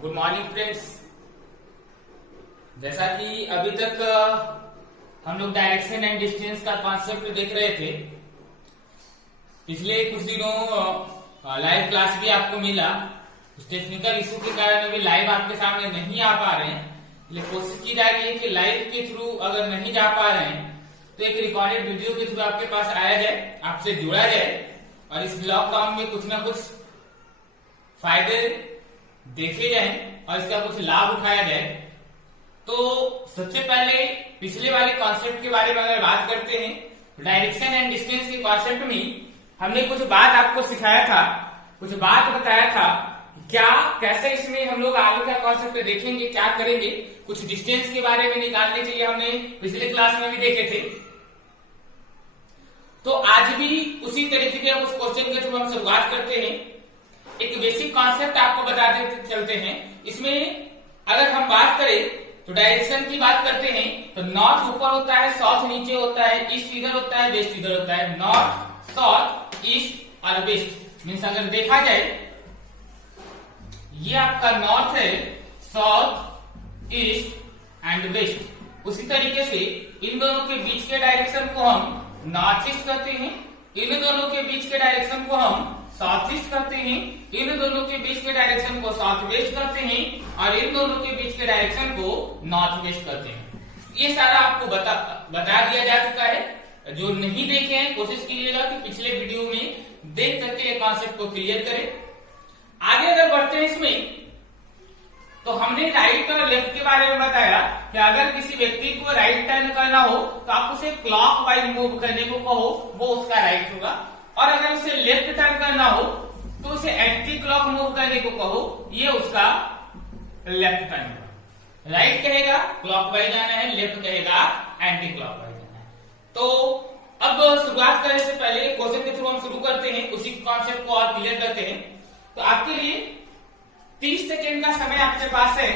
Good morning friends. जैसा कि अभी तक हम लोग डायरेक्शन एंड डिस्टेंस का कॉन्सेप्ट देख रहे थे। पिछले कुछ दिनों लाइव क्लास भी आपको मिला। कुछ टेक्निकल इशू के कारण अभी लाइव आपके सामने नहीं आ पा रहे हैं, इसलिए कोशिश की जा रही है कि लाइव के थ्रू अगर नहीं जा पा रहे हैं तो एक रिकॉर्डेड वीडियो के थ्रू आपके पास आया जाए, आपसे जुड़ा जाए और इस लॉकडाउन में कुछ ना कुछ फायदे देखे जाए और इसका कुछ लाभ उठाया जाए। तो सबसे पहले पिछले वाले कॉन्सेप्ट के बारे में अगर बात करते हैं, डायरेक्शन एंड डिस्टेंस के कॉन्सेप्ट में हमने कुछ बात आपको सिखाया था, कुछ बात बताया था। क्या कैसे इसमें हम लोग आगे का कॉन्सेप्ट देखेंगे, क्या करेंगे, कुछ डिस्टेंस के बारे में निकालने के लिए हमने पिछले क्लास में भी देखे थे। तो आज भी उसी तरीके के उस क्वेश्चन के थ्रू हम शुरुआत करते हैं। एक बेसिक कॉन्सेप्ट आपको बताते चलते हैं। इसमें अगर हम बात करें तो डायरेक्शन की बात करते हैं तो नॉर्थ ऊपर होता है, साउथ नीचे होता है, ईस्ट इधर होता है, वेस्ट इधर होता है। नॉर्थ, साउथ, ईस्ट और वेस्ट मीन्स अगर देखा जाए ये आपका नॉर्थ है, साउथ, ईस्ट एंड वेस्ट। उसी तरीके से इन दोनों के बीच के डायरेक्शन को हम नॉर्थ ईस्ट करते हैं, इन दोनों के बीच के डायरेक्शन को हम साउथ ईस्ट करते हैं, इन दोनों के बीच के डायरेक्शन को साउथ वेस्ट करते हैं और इन दोनों के बीच के डायरेक्शन को नॉर्थ वेस्ट करते हैं। ये सारा आपको बता दिया जा चुका है। जो नहीं देखे हैं कोशिश कीजिएगा कि पिछले वीडियो में देख करके ये कॉन्सेप्ट को क्लियर करें। आगे अगर बढ़ते हैं इसमें तो हमने राइट और लेफ्ट के बारे में बताया कि अगर किसी व्यक्ति को राइट टर्न करना हो तो आप उसे क्लॉकवाइज मूव करने को कहो, वो उसका राइट होगा। और अगर उसे लेफ्ट टर्न करना हो तो उसे एंटी क्लॉक मूव करने को कहो, ये उसका लेफ्ट टर्न होगा। राइट कहेगा क्लॉकवाइज जाना है, लेफ्ट कहेगा एंटी क्लॉकवाइज जाना है। तो अब शुरुआत करने से पहले क्वेश्चन के थ्रू हम शुरू करते हैं, उसी कॉन्सेप्ट को और क्लियर करते हैं। तो आपके लिए 30 सेकेंड का समय आपके पास है।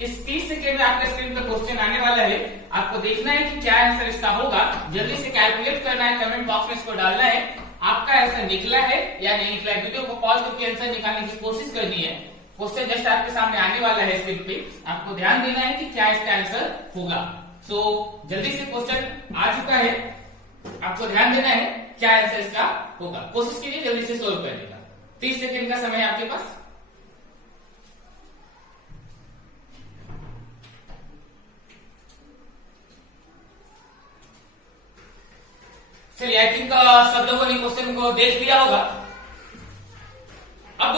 इस 30 सेकेंड में आपके स्क्रीन पर क्वेश्चन आने वाला है। आपको देखना है कि क्या आंसर इसका होगा, जल्दी से कैलकुलेट करना है, कमेंट बॉक्स में इसको डालना है आपका आंसर निकला है या नहीं निकला है। वीडियो को पॉज करके आंसर निकालने की कोशिश करनी है। क्वेश्चन जस्ट आपके सामने आने वाला है स्क्रीन पे, आपको ध्यान देना है कि क्या इसका आंसर होगा। सो जल्दी से क्वेश्चन आ चुका है, आपको ध्यान देना है क्या आंसर इसका होगा। कोशिश कीजिए जल्दी से सोल्व करने का। 30 सेकेंड का समय है आपके पास। चलिए, आई थिंक सब लोगों ने क्वेश्चन को देख लिया होगा। अब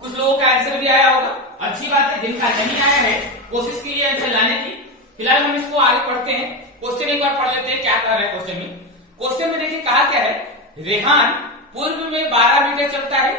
कुछ लोगों का आंसर भी आया होगा, अच्छी बात है। जिनका नहीं आया है कोशिश कीजिए आंसर लाने की। फिलहाल हम इसको आगे पढ़ते हैं। क्वेश्चन एक बार पढ़ लेते हैं क्या कह रहा है क्वेश्चन में। क्वेश्चन में देखिए कहा क्या है, रेहान पूर्व में 12 मीटर चलता है,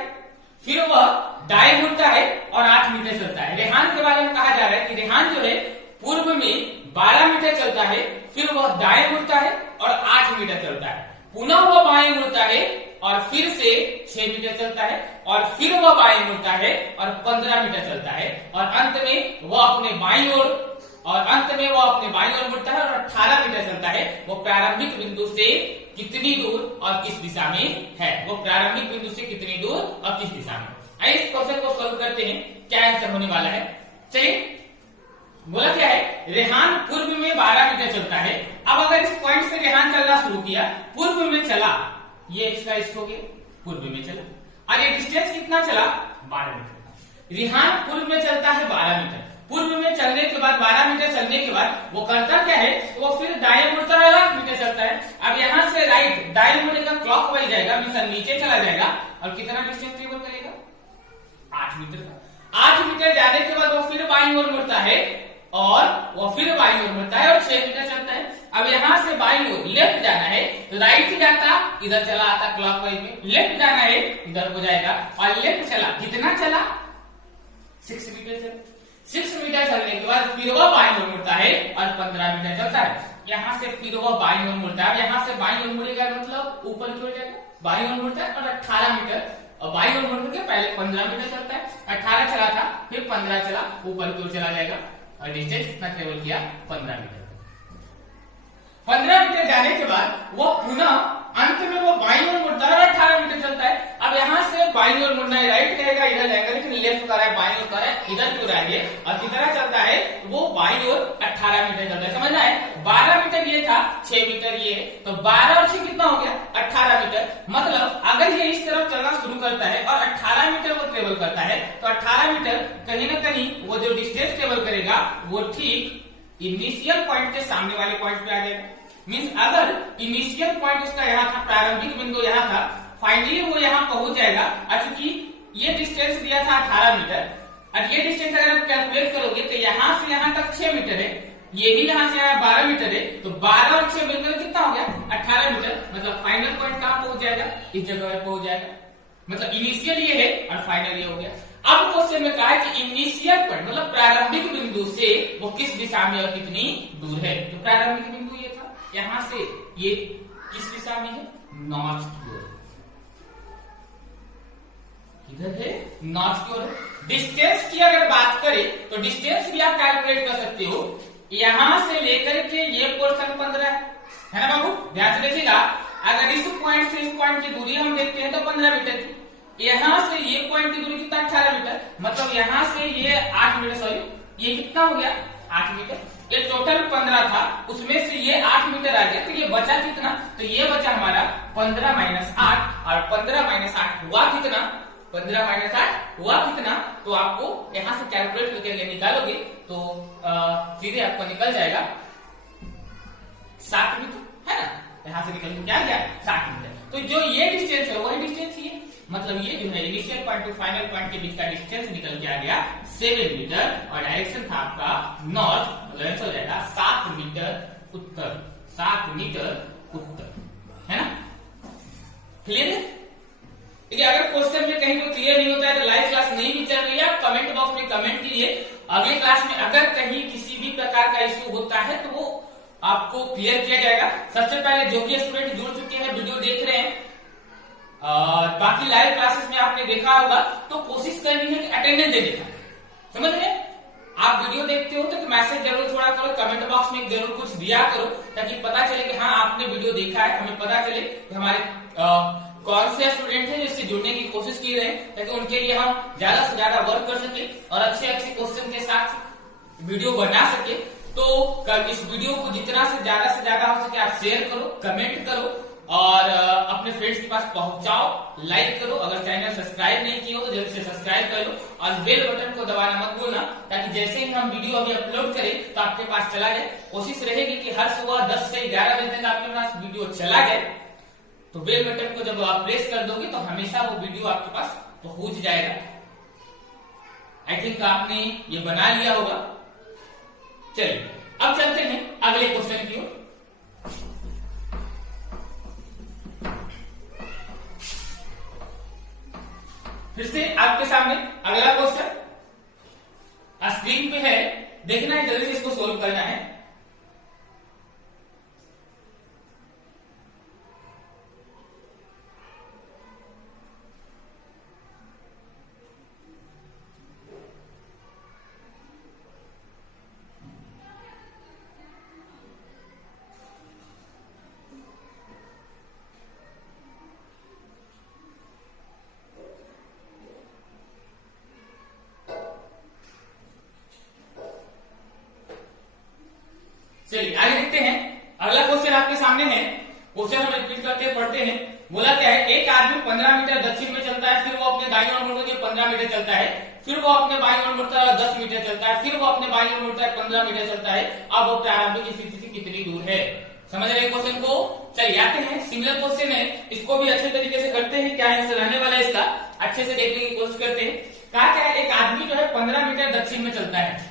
फिर वह दाएं मुड़ता है और 8 मीटर चलता है। रेहान के बारे में कहा जा रहा है कि रेहान जो है पूर्व में 12 मीटर चलता है, फिर वह दाएं मुड़ता है और 8 मीटर चलता है। पुनः वह बाएं मुड़ता है और फिर से 6 मीटर चलता है और फिर वह बाएं मुड़ता है और 15 मीटर चलता है और अंत में वह अपने बाईं ओर मुड़ता है और 18 मीटर चलता है। वो प्रारंभिक बिंदु से कितनी दूर और किस दिशा में है, वो प्रारंभिक बिंदु से कितनी दूर और किस दिशा में। आइए इस क्वेश्चन को सॉल्व करते हैं, क्या आंसर होने वाला है। चलिए, बोला क्या है, रेहान पूर्व में 12 मीटर चलता है। अब अगर इस पॉइंट से रेहान चलना शुरू किया, पूर्व में चला, ये इसका ईस्ट हो गया, पूर्व में चला और ये डिस्टेंस कितना चला, 12 मीटर। रेहान पूर्व में चलता है 12 मीटर। पूर्व में चलने के बाद 12 मीटर चलने के बाद वो करता क्या है, वो फिर दाएं मुड़ता है, 8 मीटर चलता है। अब यहाँ से राइट दाएं मुड़ेगा, क्लॉकवाइज जाएगा, मीन्स नीचे चला जाएगा और कितना डिस्टेंस ट्रेवल करेगा, 8 मीटर का। 8 मीटर जाने के बाद वो फिर बाईं ओर मुड़ता है और वो फिर बाईं ओर मुड़ता है और 6 मीटर चलता है। अब यहाँ से बाईं ओर लेफ्ट जाना है, राइट जाता इधर चला आता क्लॉकवाइज में, लेफ्ट जाना है इधर हो जाएगा और लेफ्ट चला, कितना चला, 6 मीटर चला। 6 मीटर चलने के बाद फिर वह बाईं ओर मुड़ता है और 15 मीटर चलता है। यहाँ से फिर वह बाईं ओर मुड़ता है, यहाँ से बाईं ओर मुड़ेगा मतलब ऊपर की ओर जाएगा, बाईं ओर मुड़ता है और 18 मीटर और बाईं ओर मुड़ के पहले 15 मीटर चलता है, 18 चला था, फिर 15 चला, ऊपर की ओर चला जाएगा और डिस्टेंस कितना ट्रेवल किया, 15 मीटर। 15 मीटर जाने के बाद वो पुनः अंत में वो बाईं ओर मुड़ता है और 18 मीटर चलता है। अब यहाँ से बाईं ओर मुड़ना है, राइट कहेगा इधर जाएगा, लेकिन लेफ्ट कर रहा है, बाईं ओर कर रहा है, इधर क्यों रहेंगे, और कितना चलता है वो बाईं ओर 18 मीटर चलता है। समझना है 12 मीटर ये था, 6 मीटर ये, तो 12 और 6 कितना हो गया 18 मीटर। मतलब अगर ये इस तरफ चलना शुरू करता है और 18 मीटर वो ट्रेवल करता है, तो 18 मीटर कहीं ना कहीं वो जो डिस्टेंस ट्रेवल करेगा वो ठीक इनिशियल पॉइंट के सामने वाले पॉइंट पे आ जाएगा। मीन्स अगर इनिशियल पॉइंट उसका यहाँ था, प्रारंभिक बिंदु यहाँ था, फाइनली वो यहाँ पहुंच जाएगा। चूंकि ये डिस्टेंस दिया था 18 मीटर, और ये डिस्टेंस अगर आप कैलकुलेट करोगे तो यहाँ से यहाँ तक 6 मीटर है, ये भी यहाँ से यहाँ 12 मीटर है, तो 12 और 6 मिलकर कितना हो गया 18 मीटर। मतलब फाइनल पॉइंट कहाँ पहुंच जाएगा, इस जगह पर पहुंच जाएगा। मतलब इनिशियल ये है और फाइनल ये हो गया। अब क्वेश्चन में कहा है कि इनिशियल पॉइंट मतलब प्रारंभिक बिंदु से वो किस दिशा में और कितनी दूर है। तो प्रारंभिक बिंदु ये था, यहां से ये किस दिशा में है, नॉर्थ की ओर, इधर है नॉर्थ की ओर। डिस्टेंस की अगर बात करें तो डिस्टेंस भी आप कैलकुलेट कर सकते हो। यहां से लेकर के ये पोर्शन 15 है ना बाबू, ध्यान से देखिएगा। अगर इस पॉइंट से इस पॉइंट की दूरी हम देखते हैं तो 15 मीटर थी, यहां से ये पॉइंट की दूरी कितना 18 मीटर, मतलब यहां से ये 8 मीटर, सॉरी ये कितना हो गया 8 मीटर। ये टोटल 15 था, उसमें से ये 8 मीटर आ गया, तो ये बचा कितना, तो ये बचा हमारा 15 माइनस 8, और 15 माइनस 8 हुआ कितना, 15 माइनस 8 हुआ कितना, तो आपको यहां से कैलकुलेट करके निकालोगे तो सीधे आपको निकल जाएगा 7 मीटर, है ना। यहां से निकल क्या गया 7 मीटर। तो जो ये डिस्टेंस है वही डिस्टेंस ये, मतलब ये जो है initial point two final point के बीच का डिस्टेंस निकल के आ गया 7 मीटर, और डायरेक्शन था आपका नॉर्थ, मतलब आंसर हो जाएगा 7 मीटर उत्तर, 7 मीटर उत्तर, है ना। क्लियर है। देखिए अगर क्वेश्चन में कहीं कोई क्लियर नहीं होता है तो लाइव क्लास नहीं भी चल रही है, आप कमेंट बॉक्स में कमेंट कीजिए। अगले क्लास में अगर कहीं किसी भी प्रकार का इश्यू होता है तो वो आपको क्लियर किया जाएगा। सबसे पहले जो भी स्टूडेंट जुड़ चुके हैं, वीडियो देख रहे हैं, और बाकी लाइव क्लासेस में आपने देखा होगा, तो कोशिश करनी है कि अटेंडेंस देने का, समझ रहे हैं। आप वीडियो देखते हो तो मैसेज जरूर थोड़ा करो, कमेंट बॉक्स में जरूर कुछ दिया करो, ताकि पता चले कि हाँ आपने वीडियो देखा है, हमें पता चले कि हमारे कौन से स्टूडेंट हैं जिससे जुड़ने की कोशिश की रहे हैं, ताकि उनके लिए हम ज्यादा से ज्यादा वर्क कर सके और अच्छे अच्छे क्वेश्चन के साथ वीडियो बना सके। तो इस वीडियो को जितना से ज्यादा हो सके आप शेयर करो, कमेंट करो, और अपने फ्रेंड्स के पास पहुंचाओ, लाइक करो। अगर चैनल सब्सक्राइब नहीं किए हो तो जल्दी से सब्सक्राइब कर लो, और बेल बटन को दबाना मत भूलना, ताकि जैसे ही हम वीडियो अभी अपलोड करें तो आपके पास चला जाए। कोशिश रहेगी कि हर सुबह 10 से 11 बजे तक आपके पास वीडियो चला जाए। तो बेल बटन को जब आप प्रेस कर दोगे तो हमेशा वो वीडियो आपके पास पहुंच जाएगा। आई थिंक आपने ये बना लिया होगा। चलिए अब चलते हैं अगले क्वेश्चन की ओर। फिर से आपके सामने अगला क्वेश्चन स्क्रीन पे है, देखना है, जल्दी से इसको सोल्व करना है। चलिए आगे देखते हैं। अगला क्वेश्चन आपके सामने है, क्वेश्चन हम रिपीट करते पढ़ते हैं। बोला क्या है, एक आदमी 15 मीटर दक्षिण में चलता है, फिर वो अपने दाईं ओर मुड़कर 15 मीटर चलता है, फिर वो अपने बाईं ओर मुड़ता है 10 मीटर चलता है, फिर वो अपने बाईं ओर मुड़ता है 15 मीटर चलता है। अब वो प्रारंभिक स्थिति से कितनी दूर है। समझ रहे क्वेश्चन को। चलिए आते हैं, सिमिलर क्वेश्चन है, इसको भी अच्छे तरीके से करते हैं, क्या आंसर रहने वाला है इसका अच्छे से देखने की कोशिश करते हैं। कहा क्या है, एक आदमी जो है 15 मीटर दक्षिण में चलता है।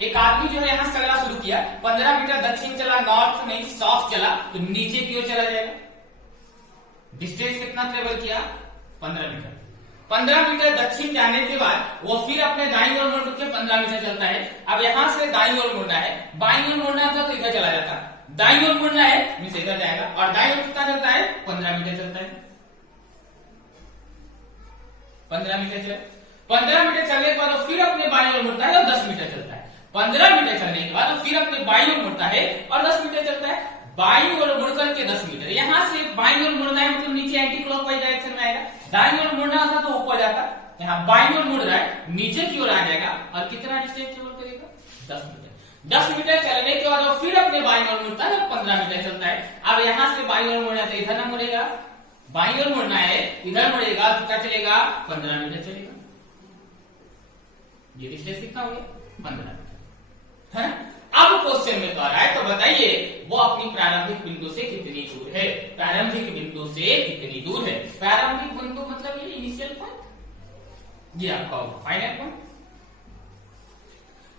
एक आदमी जो है यहां से चलना शुरू किया, 15 मीटर दक्षिण चला, नॉर्थ नहीं साउथ चला, तो नीचे की ओर चला जाएगा। डिस्टेंस कितना ट्रेवल किया 15 मीटर। 15 मीटर दक्षिण जाने के बाद वो फिर अपने दाईं ओर मुड़ के 15 मीटर चलता है। अब यहां से दाईं ओर मुड़ना है, बाईं ओर मुड़ना था तो इधर चला जाता, दाईं ओर मुड़ना है मींस इधर जाएगा, और दाईं ओर कितना चलता है 15 मीटर चलता है। 15 मीटर चले, 15 मीटर चलने के बाद फिर अपने बाईं ओर मुड़ता है और 10 मीटर चलता है। 15 मीटर चलने के बाद फिर अपने बाईं ओर मुड़ता है और 10 मीटर चलता है। बाईं ओर मुड़ करके 10 मीटर, यहां से बाईं ओर मुड़ना है मतलब नीचे एंटी क्लॉकवाइज डायरेक्शन में आएगा, दाईं ओर मुड़ना था तो ऊपर जाता, यहाँ बाईं ओर मुड़ रहा है, नीचे की ओर आ जाएगा और कितना डिस्टेंस ट्रेवल करेगा 10 मीटर। 10 मीटर चलने के बाद वो फिर अपने बाईं ओर मुड़ता है, 15 मीटर चलता है। अब यहाँ से बाईं ओर मुड़ना है तो इधर ना मुड़ेगा, बाईं ओर मुड़ना है इधर मुड़ेगा, कितना चलेगा 15 मीटर चलेगा। ये डिस्टेंस कितना हो गया 15 मीटर है। अब क्वेश्चन में तो आ रहा है, तो बताइए वो अपनी प्रारंभिक बिंदु से कितनी दूर है। प्रारंभिक बिंदु से कितनी दूर है। प्रारंभिक बिंदु मतलब ये इनिशियल पॉइंट, ये आपका होगा फाइनल पॉइंट।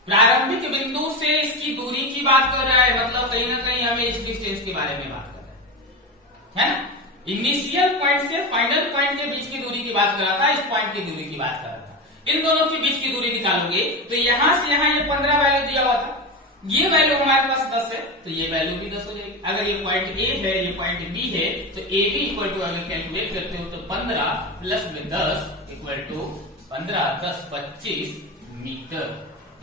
प्रारंभिक बिंदु से इसकी दूरी की बात कर रहा है, मतलब कहीं ना कहीं हमें इस डिस्टेंस के बारे में बात कर रहा है ना। इनिशियल पॉइंट से फाइनल पॉइंट के बीच की दूरी की बात कर रहा था, इस पॉइंट की दूरी की बात कर रहा था। इन दोनों के बीच की दूरी निकालोगे तो यहां से यहां ये 15 वैल्यू दिया हुआ था, ये वैल्यू हमारे पास 10 है तो ये वैल्यू भी 10 हो जाएगी। अगर ये पॉइंट ए है, ये पॉइंट बी है, तो ए बी इक्वल टू अगर कैलकुलेट करते हो तो 15 प्लस में 10 इक्वल टू 15 10 25 मीटर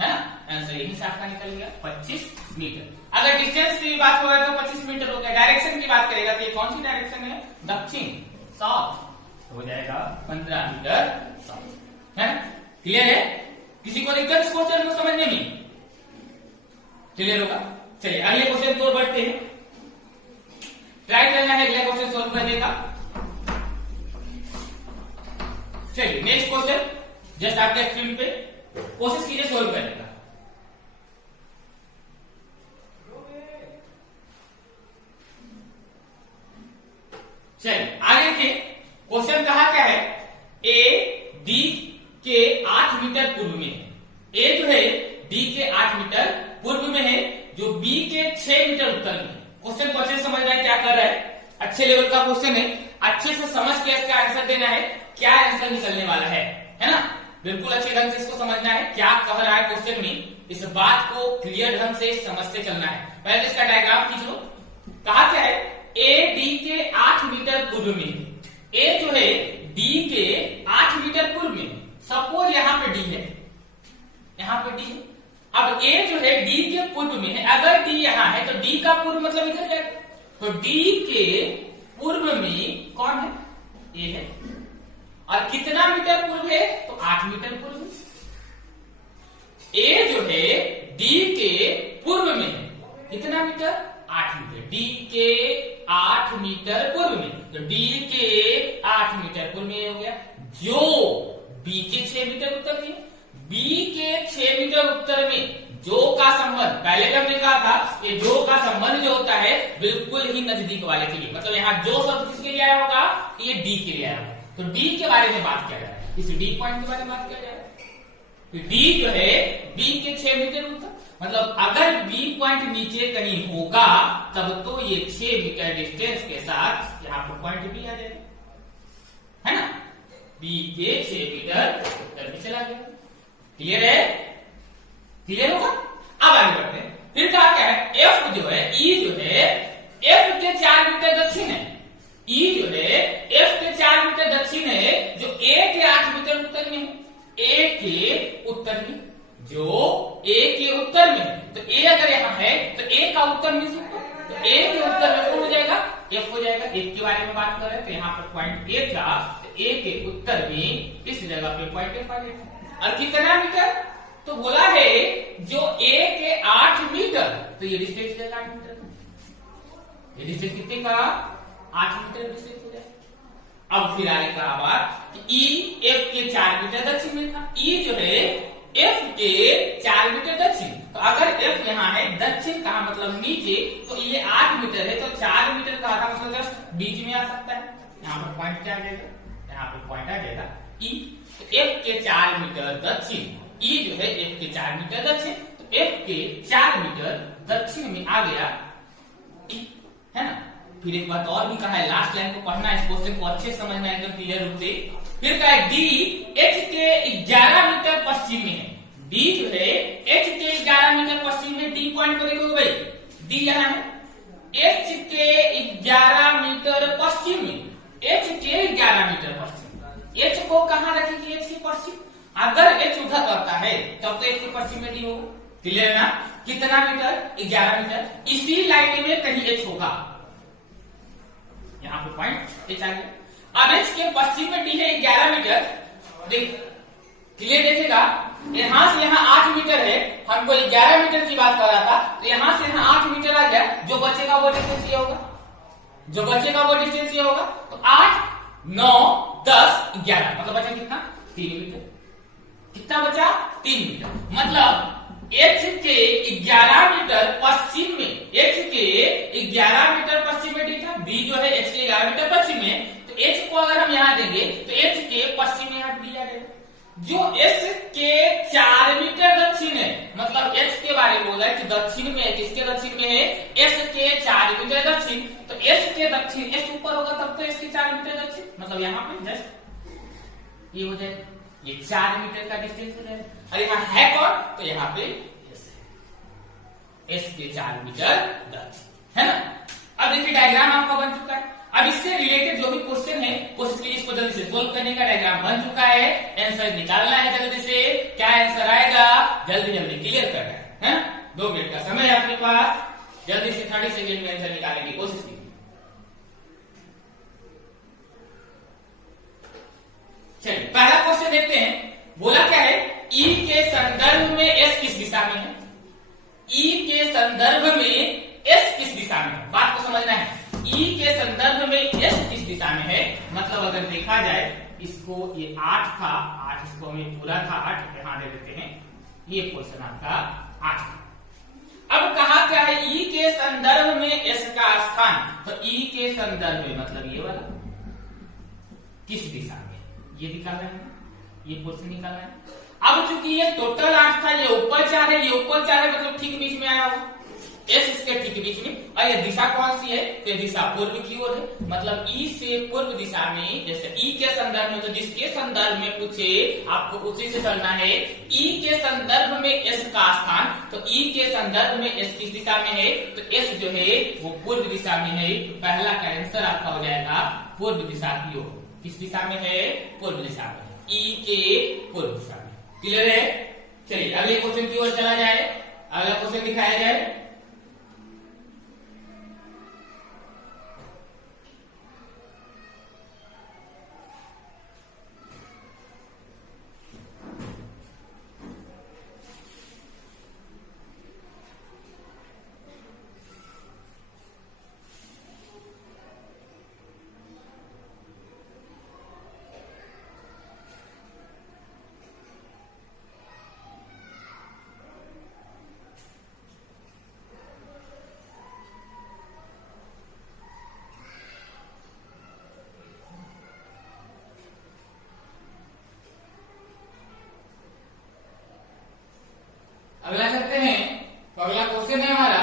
है ना। आंसर यही से आपका निकल गया 25 मीटर। अगर डिस्टेंस की बात हो रहा है तो 25 मीटर हो गया। डायरेक्शन की बात करेगा तो ये कौन सी डायरेक्शन है, दक्षिण साउथ हो जाएगा 15 मीटर साउथ है। क्लियर है, किसी को दिक्कत इस क्वेश्चन को समझने में? क्लियर होगा। चलिए अगले क्वेश्चन की ओर बढ़ते हैं, ट्राई करना है अगला क्वेश्चन सोल्व करने का। चलिए नेक्स्ट क्वेश्चन जस्ट आपके स्क्रीन पे कोशिश कीजिए सोल्व करने का। चलिए आगे के क्वेश्चन कहा क्या है, ए डी के 8 मीटर पूर्व में है। ए जो है डी के 8 मीटर पूर्व में है, जो बी के 6 मीटर उत्तर में है। क्वेश्चन को अच्छे से समझना है क्या कर रहा है, अच्छे लेवल का क्वेश्चन है, अच्छे से समझ के इसका आंसर देना है, क्या आंसर निकलने वाला है ना। बिल्कुल अच्छे ढंग से इसको समझना है क्या कह रहा है क्वेश्चन में, इस बात को क्लियर ढंग से समझते चलना है। पहले तो इसका डायग्राम खींच लो। कहा क्या है, ए डी के 8 मीटर पूर्व में है। ए जो है डी के 8 मीटर पूर्व में, सपोज यहां पे डी है, यहां पे डी है। अब ए जो है डी के पूर्व में है, अगर डी यहां है तो डी का पूर्व मतलब इधर है, तो डी के पूर्व में कौन है, ए है। और कितना मीटर पूर्व है, तो 8 मीटर पूर्व। ए जो है डी के पूर्व में है, कितना मीटर 8 मीटर, डी के 8 मीटर पूर्व में, तो डी के 8 मीटर पूर्व में हो गया। जो बी के 6 मीटर उत्तर में, बी के 6 मीटर उत्तर में जो का संबंध, पहले जब हमने कहा था कि जो का संबंध जो होता है बिल्कुल ही नजदीक वाले के लिए, मतलब यहाँ जो शब्द किसके लिए आया होगा, ये डी के लिए आया होगा। तो डी के बारे में बात किया जा रहा है, इस डी पॉइंट के बारे में बात किया जा रहा है। तो डी जो है बी के 6 मीटर उत्तर, मतलब अगर बी पॉइंट नीचे कहीं होगा तब तो ये 6 मीटर डिस्टेंस के साथ यहाँ पर पॉइंट बी आ जाएगा, है ना। बी के 6 मीटर उत्तर में चला गया। क्लियर है, क्लियर होगा। अब आगे बढ़ते हैं, फिर कहा क्या है, एफ जो है, ई जो है एफ के 4 मीटर दक्षिण है। ई जो है एफ के 4 मीटर दक्षिण है, जो ए के 8 मीटर उत्तर में है। ए के उत्तर में, जो ए के उत्तर में, तो ए अगर यहाँ है तो ए का उत्तर में ऊपर, तो ए के उत्तर में कौन हो जाएगा, एफ हो जाएगा। एफ के बारे में बात कर रहे हैं तो यहाँ पर पॉइंट ए था, तो ए के उत्तर में इस जगह पे पॉइंट एफ आ जाएगा। और कितना मीटर, तो बोला है जो ए के 8 मीटर, तो ये डिस्टेंस है 8 मीटर, ये डिस्टेंस कितने का 8 मीटर डिस्टेंस हो जाए। अब फिर आगे कहा बात कि ई एफ के 4 मीटर दक्षिण में था। ई जो है एफ के 4 मीटर दक्षिण, तो अगर एफ यहाँ है दक्षिण कहा मतलब नीचे, तो ये 8 मीटर है, तो 4 मीटर कहा था मतलब जस्ट बीच में आ सकता है। यहाँ पर पॉइंट क्या आ जाएगा, यहाँ पर पॉइंट आ जाएगा ई, तो एफ के 4 मीटर दक्षिण, ई जो है एफ के 4 मीटर दक्षिण, तो एफ के 4 मीटर दक्षिण में आ गया ई, है ना। फिर एक बात और भी कहा है, लास्ट लाइन को पढ़ना, इस क्वेश्चन को अच्छे समझना एकदम क्लियर रूप से। फिर कहा है डी एच के 11 मीटर पश्चिम में है। डी जो है एच के 11 मीटर पश्चिम में, डी पॉइंट को देखोगे भाई, डी यहाँ है, एच के 11 मीटर पश्चिम में, एच के 11 मीटर पश्चिम, एच को कहां रखेगी, एच के पश्चिम। अगर एच उधर रहता है तब तो एच के पश्चिम में डी होगा। क्लियर ना, कितना मीटर 11 मीटर, इसी लाइन में कहीं एच होगा, यहाँ पे पॉइंट एच आ गया। अब एच के पश्चिम में डी है 11 मीटर। देख क्लियर देखेगा, यहां से यहाँ 8 मीटर है, हमको 11 मीटर की बात कर रहा था, तो यहां से यहाँ 8 मीटर आ गया, जो बचेगा वो डिस्टेंस ये होगा, जो बचेगा वो डिस्टेंस ये होगा। तो 8 9 10 11 मतलब बचा कितना 3 मीटर। कितना बचा 3 मीटर। मतलब एच के 11 मीटर पश्चिम में, एच के 11 मीटर पश्चिम में डी था, बी जो है एच के 11 मीटर पश्चिम में, तो एच को अगर हम यहां देंगे तो एच के पश्चिम में यहाँ डी आ जाएगा। जो एच के 4 मीटर दक्षिण है, मतलब एच के बारे में बोल रहा है कि दक्षिण में है, किसके दक्षिण में है, एच के 4 मीटर दक्षिण। तो एच के दक्षिण, एच ऊपर होगा तब तो एच के 4 मीटर दक्षिण, मतलब यहाँ पे जस्ट ये हो जाएगा, ये 4 मीटर का डिस्टेंस हो जाएगा। और यहाँ है कौन, तो यहाँ पे एस के 4 मीटर दक्षिण, है ना। अब देखिए डायग्राम आपका बन चुका है। अब इससे रिलेटेड जो भी क्वेश्चन है, कोशिश कीजिए इसको जल्दी से सोल्व करने का। डायग्राम बन चुका है, आंसर निकालना है जल्दी से, क्या आंसर आएगा जल्दी जल्दी क्लियर करना है। 2 मिनट का समय है आपके पास, जल्दी से 30 सेकेंड में आंसर निकालने की कोशिश कीजिए। चलिए पहला क्वेश्चन देखते हैं। बोला क्या है, ई के संदर्भ में एस किस दिशा में है, ई के संदर्भ में एस किस दिशा में है, बात को समझना है। ई के संदर्भ में एस किस दिशा में है, मतलब अगर देखा जाए इसको, ये 8 था, 8 इसको हमें पूरा था 8 यहां दे देते हैं, ये क्वेश्चन आपका 8 था। अब कहा क्या है, ई के संदर्भ में एस का स्थान, तो ई के संदर्भ में मतलब ये वाला किस दिशा में, ये निकालना है, ये क्वेश्चन निकालना है। अब चूंकि ये टोटल 8 था, ये ऊपर 4 है, ये ऊपर 4 है, मतलब ठीक बीच में आया होगा, एस इसके ठीक बीच में। और ये दिशा कौन सी है, तो ये दिशा पूर्व की ओर है, मतलब ई से पूर्व दिशा में, जैसे ई के संदर्भ में, तो जिसके संदर्भ में पूछे आपको उसी से चलना है। ई के संदर्भ में एस का स्थान, तो ई के संदर्भ में एस किस दिशा में है, तो एस जो है वो पूर्व दिशा में है। पहला का आंसर आपका हो जाएगा पूर्व दिशा की ओर। किस दिशा में है, पूर्व दिशा में, ई के पूर्व दिशा में। क्लियर है। चलिए अगले क्वेश्चन की ओर चला जाए, अगला क्वेश्चन दिखाया जाए। अगला चलते हैं, तो अगला क्वेश्चन है हमारा,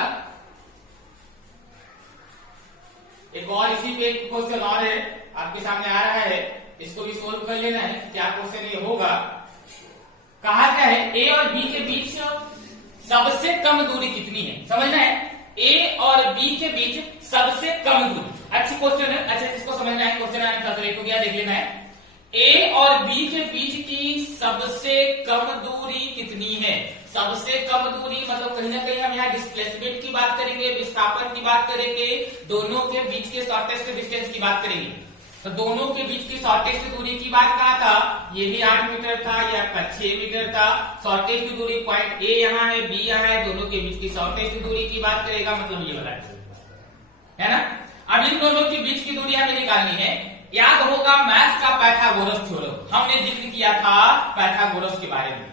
एक और इसी पे एक क्वेश्चन और है आपके सामने आ रहा है, इसको भी सोल्व कर लेना है। क्या क्वेश्चन ये होगा, कहा क्या है, ए और बी के बीच सबसे कम दूरी कितनी है, समझना है। ए और बी के बीच सबसे कम दूरी, अच्छी क्वेश्चन है, अच्छा इसको समझना है। क्वेश्चन आंसर एक हो गया, देख लेना है। ए और बी के बीच की सबसे कम दूरी कितनी है, सबसे कम दूरी मतलब कहीं ना कहीं हम यहाँ डिस्प्लेसमेंट की बात करेंगे, विस्थापन की बात करेंगे, दोनों के बीच के शॉर्टेस्ट डिस्टेंस की बात करेंगे। तो दोनों के बीच की शॉर्टेस्ट दूरी की बात कहा था, ये भी 8 मीटर था, ये आपका 6 मीटर था। शॉर्टेस्ट दूरी पॉइंट ए यहाँ है, बी यहाँ है, दोनों के बीच की शॉर्टेस्ट दूरी की बात करेगा, मतलब ये वाला है ना। अब इन दोनों के बीच की दूरी हमें निकालनी है। याद होगा मैथ्स का पाइथागोरस थ्योरम हमने जिक्र किया था पाइथागोरस के बारे में।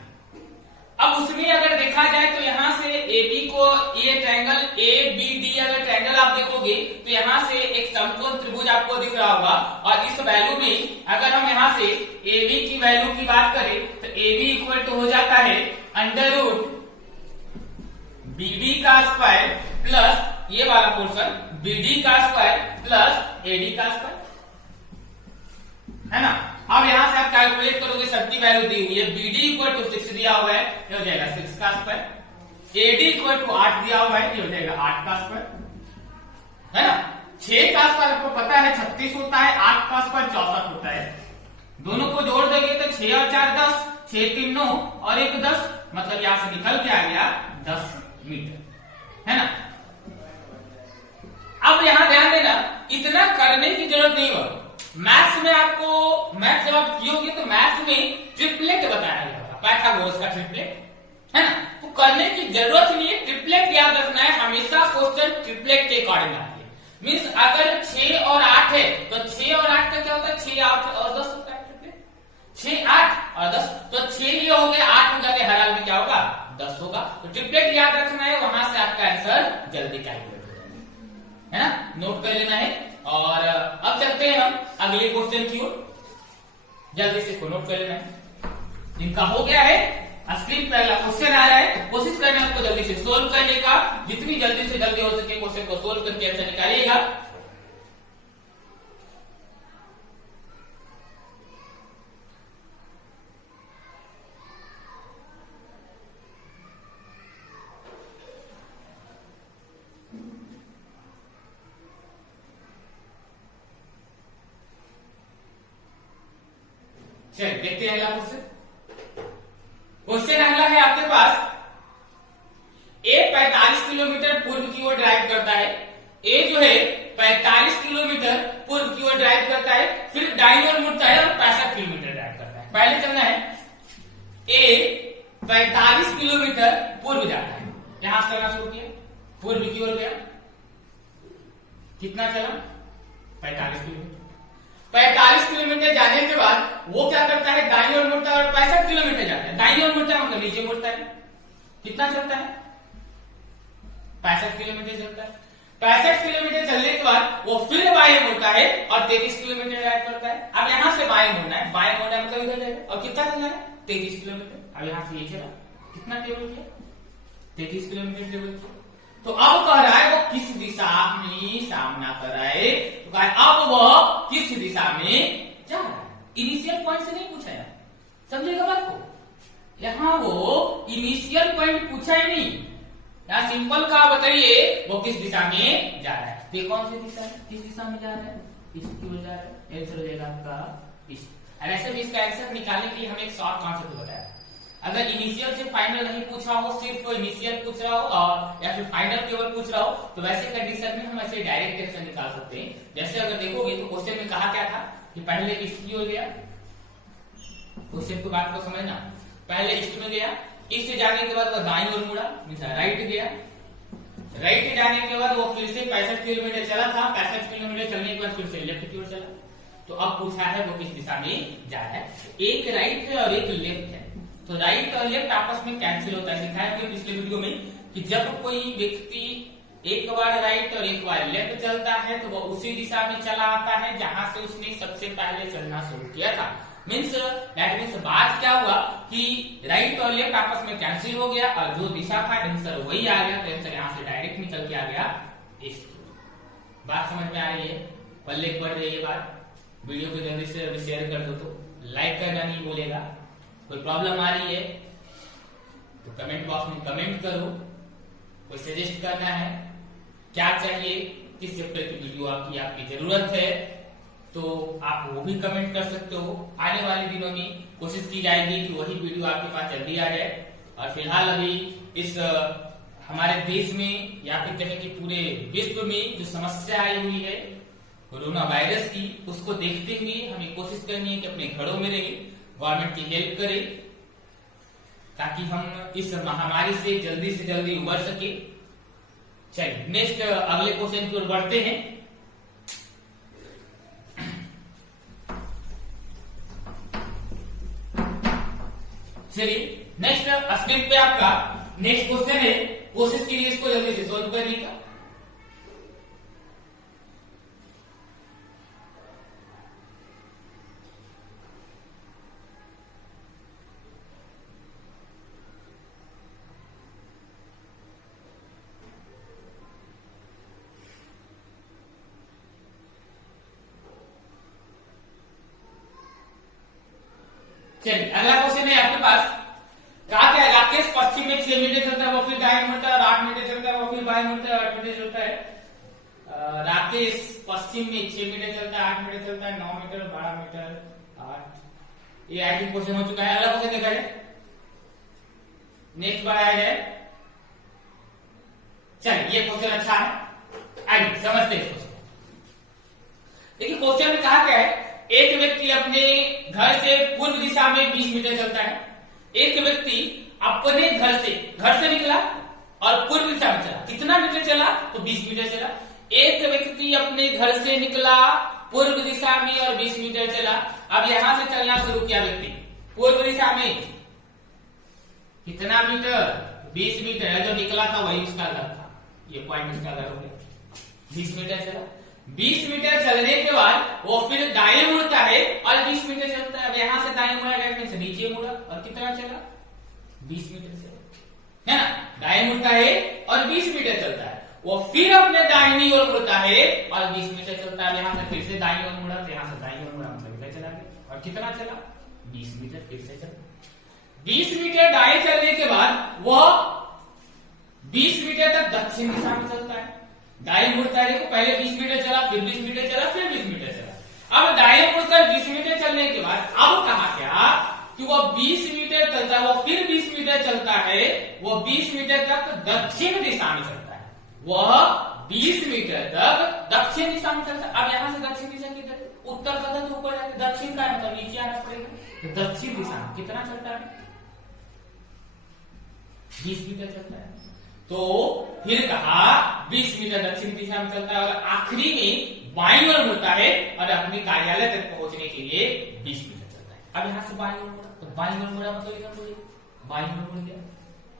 अब उसमें अगर देखा जाए तो यहाँ से ए बी को, ये ट्रायंगल ए बी डी अगर ट्रायंगल आप देखोगे तो यहाँ से एक समकोण त्रिभुज आपको दिख रहा होगा, और इस वैल्यू में अगर हम यहाँ से ए बी की वैल्यू की बात करें तो ए बी इक्वल टू हो जाता है अंडर रूट बी डी का स्क्वायर प्लस ये वाला पोर्शन बी डी का स्क्वायर प्लस ए डी का स्क्वायर, है ना। अब यहां से आप कैलकुलेट करोगे, सबकी वैल्यू दी हुई है, बी डी इक्वल टू 6 दिया हुआ है, ये हो जाएगा 6 का square, A D equal to 8 दिया हुआ है, ये हो जाएगा 8 का स्क्वायर, है ना। 6 का स्क्वायर आपको पता है 36 होता है, 8 का स्क्वायर 64 होता है। दोनों को जोड़ देंगे तो 6 और 4 10, 6 3 9 और 1 10, मतलब यहां से निकल के आ गया 10 मीटर, है ना। अब यहां ध्यान देना, इतना करने की जरूरत नहीं हो, मैथ्स में आपको मैथ्स जब आप कियोगे तो मैथ्स में ट्रिपलेट बताया जाएगा, पाइथागोरस का ट्रिपलेट है ना। तो करने की जरूरत नहीं है, ट्रिपलेट याद रखना है, हमेशा क्वेश्चन ट्रिपलेट के अकॉर्डिंग आती है। मीन्स अगर 6 और 8 है तो 6 और 8 का क्या होता है, 6 8 और 10 होता है ट्रिपलेट, 6 8 और 10, तो 6 ये हो गए, 8 हो जाते, हर हाल में क्या होगा 10 होगा। तो ट्रिपलेट याद रखना है, वहां से आपका आंसर जल्दी कैलकुलेट हो जाएगा, है ना, नोट कर लेना है। और अब चलते हैं हम अगले क्वेश्चन की ओर, जल्दी से नोट कर लेना है। इनका हो गया है, स्क्रीन पर अगला क्वेश्चन आ रहा है, कोशिश करना है उसको जल्दी से सोल्व करने का, जितनी जल्दी से जल्दी हो सके क्वेश्चन को सोल्व करके आंसर निकालिएगा। चलिए देखते हैं अगला क्वेश्चन। क्वेश्चन अगला है आपके पास, ए 45 किलोमीटर पूर्व की ओर ड्राइव करता है, ए जो है 45 किलोमीटर पूर्व की ओर ड्राइव करता है, फिर दाईं ओर मुड़ता है और 65 किलोमीटर ड्राइव करता है। पहले चलना है, ए 45 किलोमीटर पूर्व जाता है, यहां से चलना शुरू किया, पूर्व की ओर गया, कितना चला 45 किलोमीटर। 45 किलोमीटर जाने के बाद वो क्या करता है, दाईं ओर मुड़ता है और 65 किलोमीटर जाता है। दाईं ओर मुड़ता है मतलब नीचे मुड़ता है, कितना चलता है 65 किलोमीटर चलता है। 65 किलोमीटर चलने के बाद वो फिर बाएं मुड़ता है और 33 किलोमीटर ड्राइव करता है। अब यहां से बाएं मुड़ना है, बाएं मुड़ना है मतलब इधर जाएगा, और कितना चलना है 33 किलोमीटर। अब यहां से ये चला, कितना टेबल किया 33 किलोमीटर टेबल किया। तो अब कह रहा है वो किस दिशा में सामना कर रहा है, तो कहा अब वह किस दिशा में जा रहा है। इनिशियल पॉइंट से नहीं पूछा है, समझेगा बात को, यहां वो इनिशियल पॉइंट पूछा ही नहीं, यहां सिंपल कहा बताइए वो किस दिशा में जा रहा है। तो कौन सी दिशा है, किस दिशा में जा रहा है, इसकी ओर जा रहा है, आंसर हो जाएगा आपका इस। ऐसे भी इसका आंसर निकालने के लिए हमें एक शॉर्ट कॉन्सेप्ट बताया, अगर इनिशियल से फाइनल नहीं पूछा हो, सिर्फ इनिशियल पूछ रहा हो और या फिर फाइनल केवल पूछ रहा हो, तो वैसे कंडीशन में हम ऐसे डायरेक्ट आंसर निकाल सकते हैं। जैसे अगर देखोगे तो क्वेश्चन में कहा क्या था कि पहले ईस्ट की ओर गया, क्वेश्चन की बात को समझना, पहले ईस्ट में गया, ईस्ट जाने के बाद वो दाईं ओर मुड़ा, राइट गया, राइट जाने के बाद वो फिर से 65 किलोमीटर चला था, 65 किलोमीटर चलने के बाद फिर से लेफ्ट की ओर चला। तो अब पूछा है वो किस दिशा में जा रहा है, एक राइट है और एक लेफ्ट है। तो राइट और लेफ्ट आपस में कैंसिल होता है, सिखाया हमने पिछले वीडियो में कि जब कोई व्यक्ति एक बार राइट और एक बार लेफ्ट चलता है तो वो उसी दिशा में चला आता है जहां से उसने सबसे पहले चलना शुरू किया था। मीन्स दैट मीन्स बात क्या हुआ कि राइट और लेफ्ट आपस में कैंसिल हो गया और जो दिशा था आंसर वही आ गया, तो आंसर यहाँ से डायरेक्ट निकल के आ गया ईस्ट। बात समझ में आ रही है, पल्ले पढ़ रही है बात, वीडियो को जल्दी से शेयर कर दो, तो लाइक करना नहीं बोलेगा, कोई प्रॉब्लम आ रही है तो कमेंट बॉक्स में कमेंट करो, कोई सजेस्ट करना है क्या चाहिए, किस चैप्टर की वीडियो आपकी जरूरत है तो आप वो भी कमेंट कर सकते हो। आने वाले दिनों में कोशिश की जाएगी कि वही वीडियो आपके पास जल्दी आ जाए। और फिलहाल अभी इस हमारे देश में या फिर कहें कि पूरे विश्व में जो समस्या आई हुई है कोरोना वायरस की, उसको देखते हुए हमें कोशिश करनी है कि अपने घरों में रहे, गवर्नमेंट की हेल्प करें ताकि हम इस महामारी से जल्दी उबर सके। चलिए नेक्स्ट अगले क्वेश्चन की ओर बढ़ते हैं। चलिए नेक्स्ट स्क्रीन पे आपका नेक्स्ट क्वेश्चन है, कोशिश कीजिए इसको जल्दी से सोल्व करने का। चलिए अगला क्वेश्चन है आपके पास, कहा क्या है राकेश पश्चिम में 6 मीटर चलता है, वो फिर दाएं मुड़ता है और 8 मीटर चलता है, वो फिर बाएं मुड़ता है और 8 मीटर चलता है। राकेश पश्चिम में 6 मीटर चलता है, 8 मीटर चलता है, 9 मीटर, 12 मीटर, 8। ये आई थिंक क्वेश्चन हो चुका है। अगला क्वेश्चन देखा जाए, नेक्स्ट बार आया जाए। चलिए ये क्वेश्चन अच्छा है, आइए समझते हैं इसको। देखिए क्वेश्चन में कहा क्या है, एक व्यक्ति अपने घर से पूर्व दिशा में 20 मीटर चलता है, एक व्यक्ति अपने घर से निकला और पूर्व दिशा में चला। कितना मीटर चला? तो 20 मीटर चला। एक व्यक्ति अपने घर से निकला पूर्व दिशा में और 20 मीटर चला। अब यहां से चलना शुरू किया व्यक्ति पूर्व दिशा में, कितना मीटर? 20 मीटर। जो निकला था वही उसका घर था, ये पॉइंट उसका घर हो गया। 20 मीटर चला। 20 मीटर चलने के बाद वो फिर दाएं मुड़ता है और 20 मीटर चलता है। अब यहां से दाएं मुड़ा, से नीचे मुड़ा और कितना चला? 20 मीटर चला, है ना? दाएं मुड़ता है और 20 मीटर चलता है। वो फिर अपने दाहिनी ओर मुड़ता है और 20 मीटर चलता है। यहां से फिर से दाईं ओर मुड़ा, तो यहां से दाईं ओर मुड़ा, मतलब इधर चला गया। और कितना चला? 20 मीटर फिर से चला। 20 मीटर दाएं चलने के बाद वह 20 मीटर तक दक्षिण दिशा में चलता है। दाएं मुड़ता है, देखो पहले 20 मीटर चला, फिर 20 मीटर चला, फिर 20 मीटर चला। अब दाएं मुड़कर 20 मीटर चलने के बाद अब कहा क्या कि वो 20 मीटर चलता है, वो फिर 20 मीटर चलता है, वो 20 मीटर तक दक्षिण दिशा में चलता है। वह 20 मीटर तक दक्षिण दिशा में चलता है। अब यहां से दक्षिण दिशा किधर? उत्तर का तो ऊपर है, दक्षिण का मतलब नीचे आना पड़ेगा। तो दक्षिण दिशा में कितना चलता है? 20 मीटर चलता है। तो फिर कहा 20 मीटर दक्षिण दिशा में चलता है और आखिरी में बाईं ओर मुड़ता है और अपने कार्यालय तक पहुंचने के लिए 20 मीटर चलता है। अब यहां से बाईं ओर मुड़ा, तो बाईं ओर मुड़ा मतलब इधर मुड़ेगा, बाईं ओर मुड़ गया।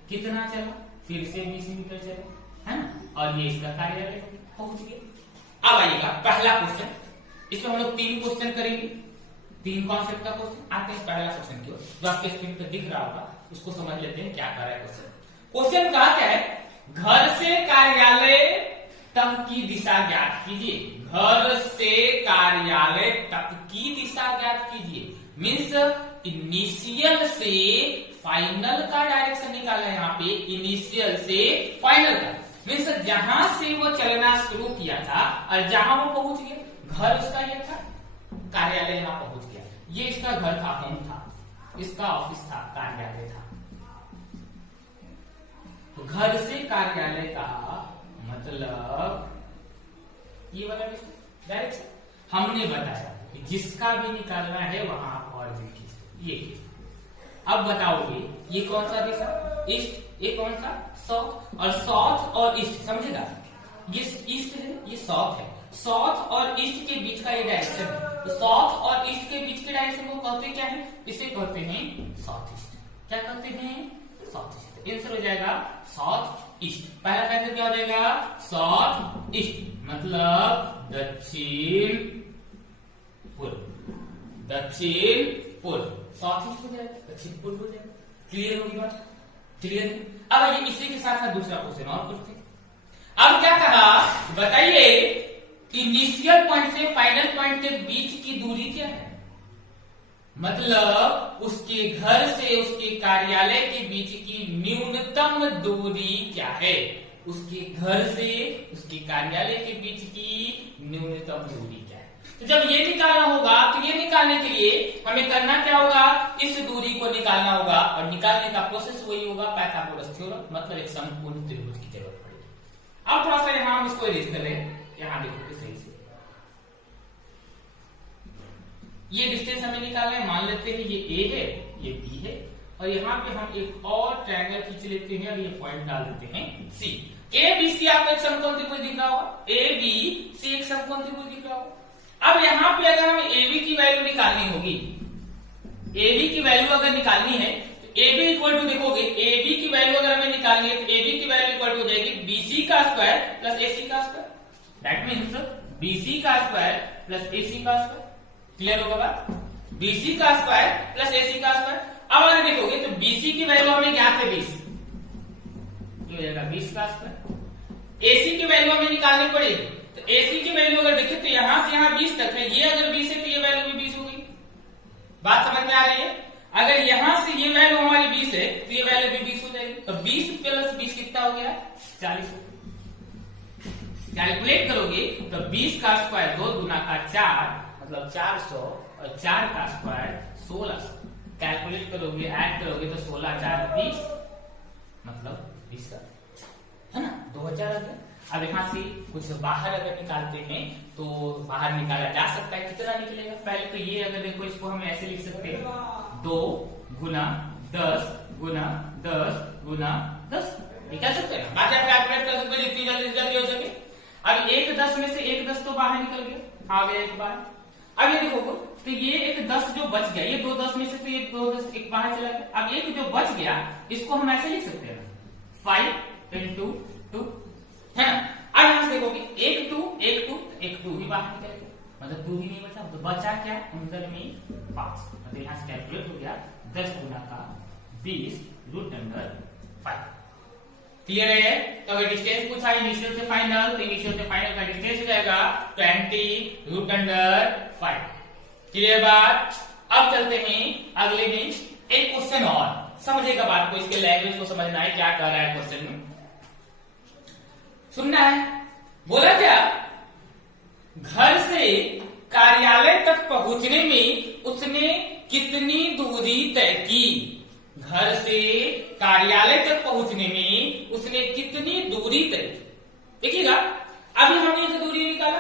कितना चला? फिर से 20 मीटर चला, है ना? और ये इसका कार्यालय पहुंच गया। अब आइएगा पहला क्वेश्चन, इसमें हम लोग 3 क्वेश्चन करेंगे, 3 कॉन्सेप्ट का क्वेश्चन। आते हैं पहला क्वेश्चन की ओर, जो आपके स्क्रीन पर दिख रहा होगा, उसको समझ लेते हैं क्या कर रहा है क्वेश्चन। क्वेश्चन कहा क्या है? घर से कार्यालय तक की दिशा ज्ञात कीजिए। घर से कार्यालय तक की दिशा ज्ञात कीजिए मीन्स इनिशियल से फाइनल का डायरेक्शन निकाला है। यहाँ पे इनिशियल से फाइनल का मीन्स जहां से वो चलना शुरू किया था और जहां वो पहुंच गया। घर उसका ये था, कार्यालय यहाँ पहुंच गया। ये इसका घर था, होम था, इसका ऑफिस था, कार्यालय था। तो घर से कार्यालय का मतलब ये वाला डायरेक्शन हमने बताया कि जिसका भी निकालना है वहां और देखिए ये। अब बताओगे ये कौन सा दिशा? ईस्ट। ये कौन सा? साउथ। और साउथ और ईस्ट समझेगा, ये ईस्ट है, ये साउथ है। साउथ और ईस्ट के बीच का ये डायरेक्शन है। तो साउथ और ईस्ट के बीच के डायरेक्शन को कहते क्या है? इसे कहते हैं साउथ ईस्ट। क्या कहते हैं? South east. आंसर हो जाएगा साउथ ईस्ट। पहला कैसे क्या हो जाएगा? साउथ ईस्ट मतलब दक्षिण पूर्व। दक्षिण पूर्व साउथ ईस्ट हो जाएगा, दक्षिण पूर्व हो जाएगा। क्लियर होगी बात? क्लियर। अब ये इसी के साथ साथ दूसरा क्वेश्चन और पूछते हैं। अब क्या कहा बताइए, इनिशियल पॉइंट से फाइनल पॉइंट के बीच की दूरी क्या है? मतलब उसके घर से उसके कार्यालय के बीच की न्यूनतम दूरी क्या है? उसके घर से उसके कार्यालय के बीच की न्यूनतम दूरी क्या है? तो जब ये निकालना होगा तो ये निकालने के लिए हमें करना क्या होगा? इस दूरी को निकालना होगा और निकालने का प्रोसेस वही होगा पाइथागोरस थ्योरम, मतलब एक संपूर्ण त्रिभुज की जरूरत पड़ेगी। अब थोड़ा सा यहां हम इसको इरेज कर लें। यहां देखोगे सही से, ये डिस्टेंस हमें निकालना है। मान लेते हैं ये ए है, ये बी है और यहाँ पे हम एक और ट्रायंगल खींच लेते हैं और ये पॉइंट डाल देते हैं सी। ए बी सी आपको एक समकोण त्रिभुज दिख रहा होगा, ए बी सी एक समकोण त्रिभुज दिख रहा होगा। अब यहाँ पे अगर हमें ए बी की वैल्यू निकालनी होगी, ए बी की वैल्यू अगर निकालनी है तो ए बी इक्वल टू देखोगे, ए बी की वैल्यू अगर हमें निकालनी है तो ए बी की वैल्यू इक्वल टू हो जाएगी बी सी का स्क्वायर प्लस ए सी का square. That means B C का स्क्वायर प्लस ए सी का स्क्वायर। क्लियर होगा बात? बीसी का स्क्वायर प्लस एसी का स्क्वायर। अब अगर देखोगे तो बीसी की वैल्यू हमें ज्ञात है 20, तो हो जाएगा 20 का स्क्वायर। एसी की वैल्यू हमें निकालनी पड़ेगी, तो एसी की वैल्यू अगर देखें तो यहां से यहां 20 तक है, ये अगर 20 है तो ये वैल्यू भी 20 हो गई। बात समझ में आ रही है? अगर यहां से ये वैल्यू हमारी 20 है तो ये वैल्यू भी 20 हो जाएगी। तो 20 प्लस 20 कितना हो गया? 40। कैलकुलेट करोगे तो 20 का स्क्वायर 2 गुना का 4 मतलब 400 और 4 का स्क्वायर 1600। कैलकुलेट करोगे, ऐड करोगे तो 16 4 20 मतलब 20 है ना, 2000 आ गया। अब यहाँ से कुछ बाहर अगर निकालते हैं तो बाहर निकाला जा सकता है, कितना निकलेगा? पहले तो ये अगर देखो इसको हम ऐसे लिख सकते हैं 2 गुना 10 गुना 10 गुना 10, ये कह सकते हैं। बाकी आप कैलकुलेट कर सकते हैं जितनी जल्दी जल्दी हो सके। अब एक 10 में से एक 10 तो बाहर निकल गया, आ गया एक बार। अब ये देखो तो ये एक 10 जो बच गया, ये 2 10 में से तो ये 2 10 एक बाहर चला गया। अब एक जो बच गया इसको हम ऐसे लिख सकते हैं 5 into 2 है ना। अब यहां से देखोगे 1 2 ही बाहर निकल गया, मतलब 2 ही नहीं बचा, तो बचा क्या अंदर में 5। मतलब यहां से कैलकुलेट हो गया 10 गुना का 20 रूट अंडर 5। क्लियर है? तो अगर डिस्टेंस पूछा इनिशियल से फाइनल, तो इनिशियल से फाइनल का डिस्टेंस हो जाएगा 20 रूट अंडर 5। क्लियर बात? अब चलते हैं अगले में, एक क्वेश्चन और समझेगा बात को, इसके लैंग्वेज को समझना है क्या कह रहा है क्वेश्चन में, सुनना है। बोला क्या, घर से कार्यालय तक पहुंचने में उसने कितनी दूरी तय की? घर से कार्यालय तक पहुंचने में उसने कितनी दूरी तय की? देखिएगा अभी हमने जो दूरी निकाला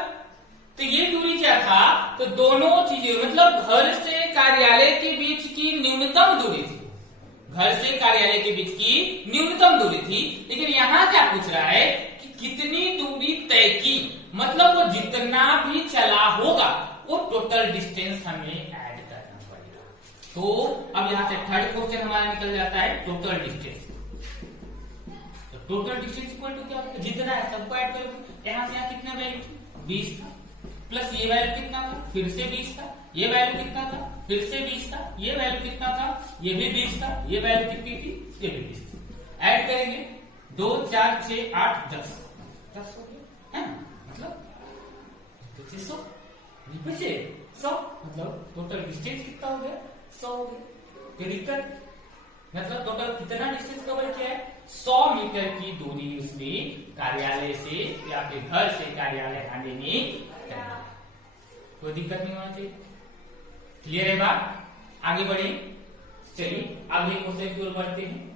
तो ये दूरी क्या था, तो दोनों चीजें मतलब घर से कार्यालय के बीच की न्यूनतम दूरी थी, घर से कार्यालय के बीच की न्यूनतम दूरी थी। लेकिन यहां क्या पूछ रहा है कि कितनी दूरी तय की, मतलब वो जितना भी चला होगा वो टोटल डिस्टेंस हमें ऐड करना पड़ेगा। तो अब यहां से थर्ड क्वेश्चन हमारा निकल जाता है टोटल डिस्टेंस। तो टोटल डिस्टेंस इक्वल टू क्या होगा, जितना है सबको ऐड करोगे। यहां से यहां कितना वैल्यू 20 था, प्लस ये वैल्यू कितना था, फिर से 20 था, ये वैल्यू कितना था, फिर से 20 था, ये वैल्यू कितना था, ये भी 20 था, ये वैल्यू कितनी थी, ये भी 20 थी। ऐड करेंगे 2 4 6 8 10 10 हो गया है ना, मतलब 2500 बचे 100, मतलब टोटल डिस्टेंस कितना हो गया 100 हो गया। फिर दिक्कत मतलब टोटल कितना डिस्टेंस कवर किया है, 100 मीटर की दूरी उसने कार्यालय से या फिर घर से कार्यालय आने में, कोई दिक्कत नहीं होना चाहिए। क्लियर है बात? आगे बढ़े, चलिए अगले क्वेश्चन की ओर बढ़ते हैं।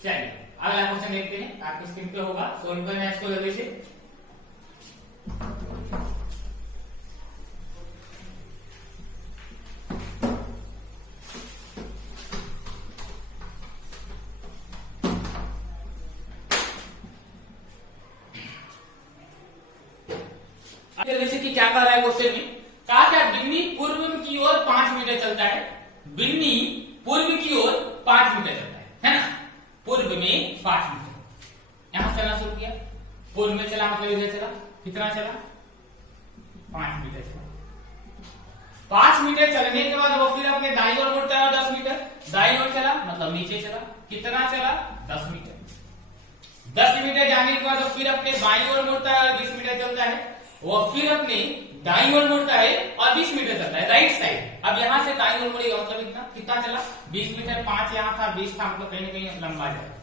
चलिए अगला क्वेश्चन देखते हैं, आपकी स्क्रीन पे होगा, सोल्व करना है इसको जल्दी से। जैसे कि क्या कह रहा है क्वेश्चन में, कहा क्या बिन्नी पूर्व की ओर 5 मीटर चलता है, बिन्नी पूर्व की ओर 5 मीटर चलता है ना, पूर्व में 5 मीटर, यहां चलना शुरू किया, पूर्व में चला मतलब इधर चला, कितना चला 5 मीटर चला। 5 मीटर चलने के बाद वो फिर अपने दाईं ओर मुड़ता है 10 मीटर, दाईं ओर चला मतलब नीचे चला, कितना चला 10 मीटर। 10 मीटर जाने के बाद वो फिर अपने बाईं ओर मुड़ता है और 20 मीटर चलता है, वो फिर अपने दाईं ओर मुड़ता है और 20 मीटर चलता है राइट साइड। अब यहां से दाईं ओर मुड़ेगा मतलब इतना, कितना चला 20 मीटर, 5 यहां था 20 था, मतलब कहीं ना कहीं लंबा जाएगा,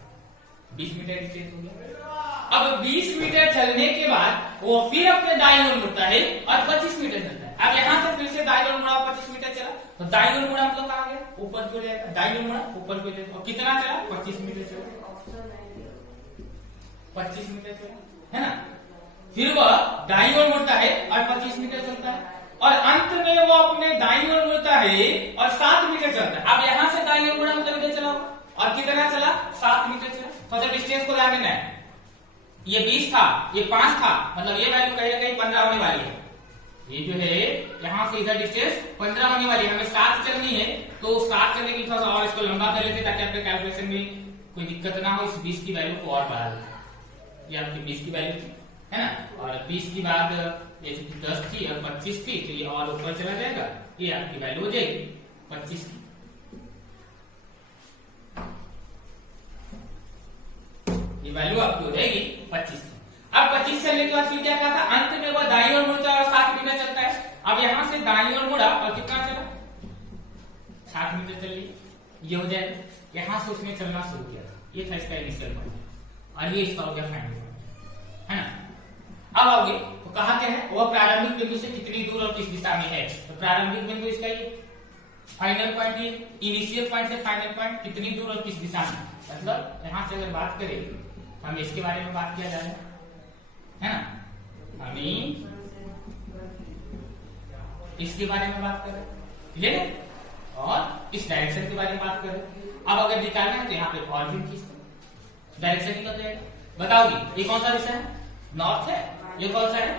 20 मीटर डिस्टेंस हो गया। अब 20 मीटर चलने के बाद वो फिर अपने दाईं ओर मुड़ता है और 25 मीटर चलता है। अब यहां से फिर से दाईं ओर मुड़ा 25 मीटर चला, तो दाईं ओर मुड़ा मतलब कहां गया, ऊपर को जाएगा, दाईं ओर मुड़ा ऊपर को जाएगा, और कितना चला 25 मीटर चला, 25 मीटर चला है ना। फिर वह दाईं ओर मुड़ता है और 25 मीटर चलता है, और अंत में वो अपने दाईं ओर मुड़ता है और 7 मीटर चलता है। अब यहां से दाईं ओर मुड़ा मतलब इधर चला और कितना चला 7 मीटर चला। तो जब डिस्टेंस को ध्यान देना है, ये 20 था, ये 5 था, मतलब ये वैल्यू कहीं ना कहीं 15 होने वाली है। ये जो है यहां से इधर डिस्टेंस 15 होने वाली है, हमें 7 चलनी है, तो 7 चलने की थोड़ा सा और इसको लंबा कर लेते ताकि आपके कैलकुलेशन में कोई दिक्कत ना हो। इस 20 की वैल्यू को और बढ़ा देते, ये आपकी 20 की वैल्यू थी है ना, और 20 की बाद ये 10 थी और 25 थी, तो ये और ऊपर चला जाएगा, ये आपकी वैल्यू हो जाएगी 25 की। ये वैल्यू आपकी हो जाएगी 25 की। अब 25 चलने के बाद फिर क्या कहा था, अंत में वो दाईं ओर मुड़ता है और 7 मीटर चलता है। अब यहां से दाईं ओर मुड़ा और कितना चला 7 मीटर चल रही, ये हो जाएगा। यहां से उसने चलना शुरू किया था, ये था इसका इनिशियल पॉइंट और ये इसका हो गया फाइनल पॉइंट, है ना। अब आओगे तो कहा क्या है, वह प्रारंभिक बिंदु से कितनी दूर और किस दिशा में है। तो प्रारंभिक बिंदु इसका ये, फाइनल पॉइंट ये, इनिशियल पॉइंट से फाइनल पॉइंट कितनी दूर और किस दिशा में। मतलब यहां से अगर बात करें हम इसके बारे में बात किया जाए, है ना, हमें इसके बारे में बात करें, क्लियर है, और इस डायरेक्शन के बारे में बात करें। अब अगर निकालना है तो यहाँ पे और भी चीज डायरेक्शन निकल जाएगा, बताओगी ये कौन सा दिशा है, नॉर्थ है, ये कौन सा है,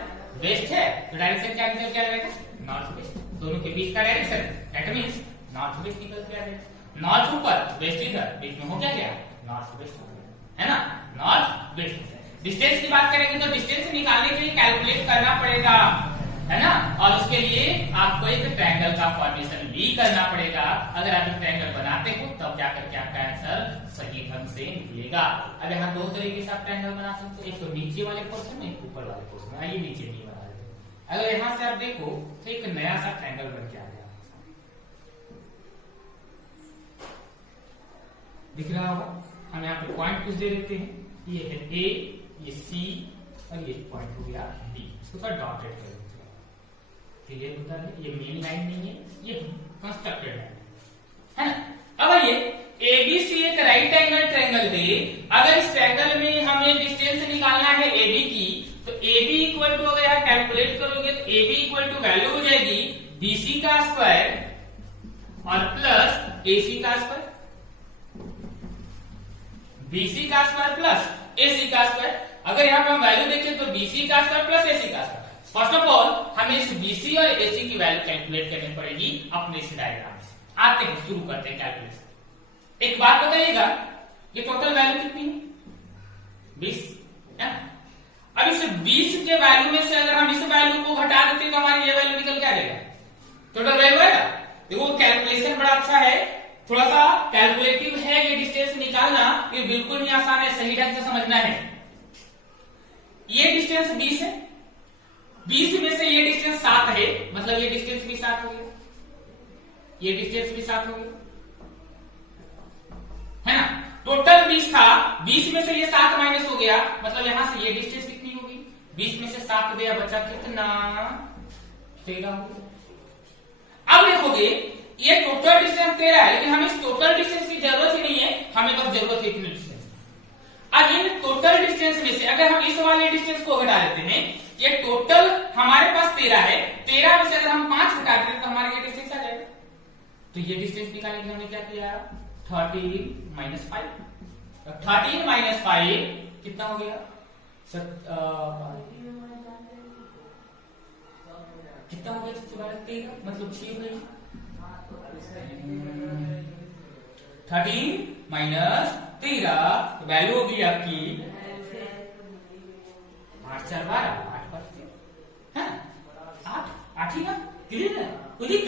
वेस्ट है, तो डायरेक्शन क्या निकल के आ जाएगा, नॉर्थ वेस्ट, दोनों के बीच का direction, that means north west निकल के आ जाएगा। नॉर्थ ऊपर, वेस्ट इधर, बीच में हो क्या गया, नॉर्थ वेस्ट हो गया, है ना, नॉर्थ वेस्ट। डिस्टेंस की बात करेंगे तो डिस्टेंस निकालने के लिए कैलकुलेट करना पड़ेगा, है ना, और उसके लिए आपको एक ट्रायंगल का फॉर्मेशन भी करना पड़ेगा। अगर आप एक ट्रायंगल बनाते हो तब जाकर के आपका आंसर सही ढंग से निकलेगा। अब यहाँ दो तरीके से आप ट्रायंगल बना सकते हो, एक तो नीचे वाले पोर्शन में, एक ऊपर वाले पोर्शन में। आइए नीचे नहीं बना देते, अगर यहाँ से आप देखो तो एक नया सा ट्रायंगल बन के आ गया, दिख रहा होगा। हम यहाँ पे पॉइंट कुछ दे देते हैं, ये है ए, ये सी और ये पॉइंट हो गया बी, इसको थोड़ा डॉटेड कर देते हैं, क्लियर होता है। ये मेन लाइन नहीं है, ये कंस्ट्रक्टेड लाइन है ना। अब ये एबीसी एक राइट एंगल ट्रायंगल है, अगर इस ट्रायंगल में हमें डिस्टेंस निकालना है एबी की, तो एबी इक्वल टू, अगर आप कैलकुलेट करोगे तो एबी इक्वल टू वैल्यू हो जाएगी बीसी का स्क्वायर और प्लस एसी का स्क्वायर, बीसी का स्क्वायर प्लस एसी का स्क्वायर। अगर यहाँ पे हम वैल्यू देखें तो बीसी का स्क्वायर प्लस एसी का स्क्वायर। फर्स्ट ऑफ ऑल हमें इस बीसी और एसी की वैल्यू कैलकुलेट करनी पड़ेगी अपने इस डायग्राम से। आते हैं, शुरू करते हैं कैलकुलेशन। एक बात बताइएगा, ये टोटल वैल्यू कितनी है, 20 है। अब इस 20 के वैल्यू में से अगर हम इस वैल्यू को घटा देते तो हमारी ये वैल्यू निकल के आ जाएगा, टोटल वैल्यू आएगा। देखो कैलकुलेशन बड़ा अच्छा है, थोड़ा सा कैलकुलेटिव है ये डिस्टेंस निकालना, ये बिल्कुल ही आसान है, सही ढंग से समझना है। ये डिस्टेंस 20 है, 20 में से ये डिस्टेंस 7 है, मतलब ये डिस्टेंस भी 7 हो गया, ये डिस्टेंस भी 7 हो गया, है ना। टोटल 20 था, 20 में से ये 7 माइनस हो गया, मतलब यहां से ये डिस्टेंस कितनी होगी, 20 में से 7 गया, बचा कितना, 13 हो गया। अब देखोगे ये टोटल डिस्टेंस 13 है, लेकिन हमें इस टोटल डिस्टेंस की जरूरत ही नहीं है, हमें बस जरूरत है इतनी डिस्टेंस। अब इन टोटल डिस्टेंस में से अगर हम इस वाले डिस्टेंस को घटा देते हैं, ये टोटल हमारे पास 13 है, 13 में से अगर हम 5 घटा देते हैं तो हमारे ये डिस्टेंस आ जाएगा। तो ये डिस्टेंस निकालने के लिए हमने क्या किया, 13 माइनस 5, 13 माइनस 5 कितना हो गया, कितना हो गया, 13 मतलब 6 हो गई, 13 माइनस 13 वैल्यू होगी आपकी 8 4 12, 8 पर 8 ही ना, क्लियर है, उदिक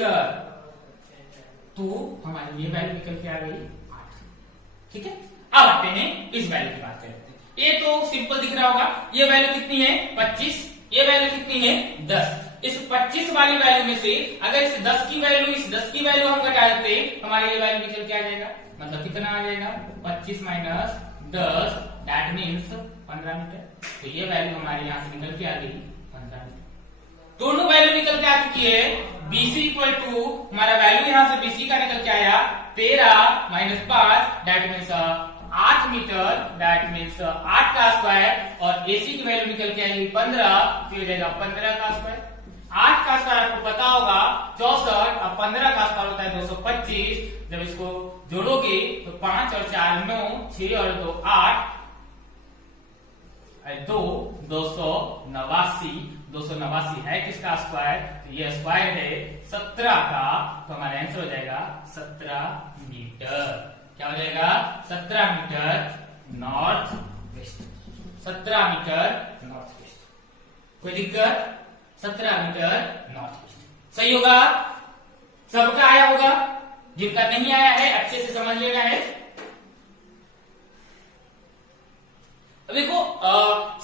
तो हमारी ये वैल्यू निकल के आ गई 8, ठीक है। अब आते हैं इस वैल्यू की बात करते हैं। ये तो सिंपल दिख रहा होगा, ये वैल्यू कितनी है 25, ये वैल्यू कितनी है 10। इस 25 वाली वैल्यू में से अगर इस 10 की वैल्यू, इस 10 की वैल्यू हम घटा देते हमारे ये वैल्यू निकल के आ जाएगा, मतलब कितना आ जाएगा 25 माइनस 10, दैट मीन्स 15 मीटर। तो ये वैल्यू हमारे यहाँ से निकल के आ गई 15 मीटर। दोनों वैल्यू निकल के आ चुकी है, बीसी इक्वल टू हमारा वैल्यू यहाँ से बीसी का निकल के आया 13 माइनस 5, that means 8 metre, that means 8 का स्क्वायर, और एसी की वैल्यू निकल के आएगी 15, तो हो जाएगा 15 का स्क्वायर। 8 का स्क्वायर आपको पता होगा 64, और 15 का स्क्वायर होता है 225। जब इसको जोड़ोगे तो 5 और 4 9, 6 और 2 8, 2 289, 289 है किसका स्क्वायर, तो ये स्क्वायर है 17 का, तो हमारा आंसर हो जाएगा 17 मीटर। क्या हो जाएगा 17 metre north west, 17 metre north west. कोई दिक्कत, 17 मीटर नॉर्थ वेस्ट सही होगा, सबका आया होगा, जिनका नहीं आया है अच्छे से समझ लेना है। देखो